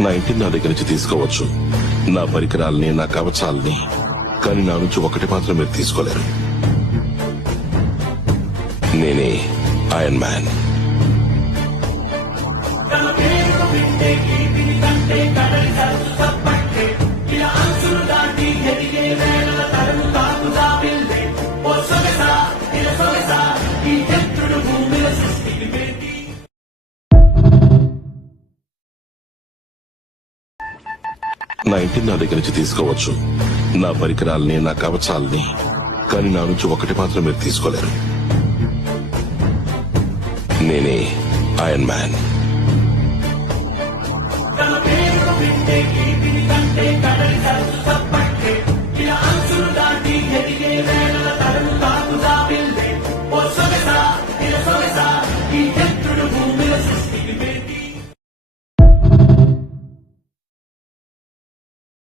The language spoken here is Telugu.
నా ఇంటిని నా దగ్గర నుంచి తీసుకోవచ్చు, నా పరికరాల్ని, నా కవచాల్ని, కానీ నా నుంచి ఒకటి మాత్రం మీరు తీసుకోలేరు. నేనే ఐరన్ మ్యాన్. నా ఇంటిని నా దగ్గర నుంచి తీసుకోవచ్చు, నా పరికరాల్ని, నా కవచాల్ని, కానీ నా నుంచి ఒకటి మాత్రం మీరు తీసుకోలేరు. నేనే ఐరన్ మ్యాన్.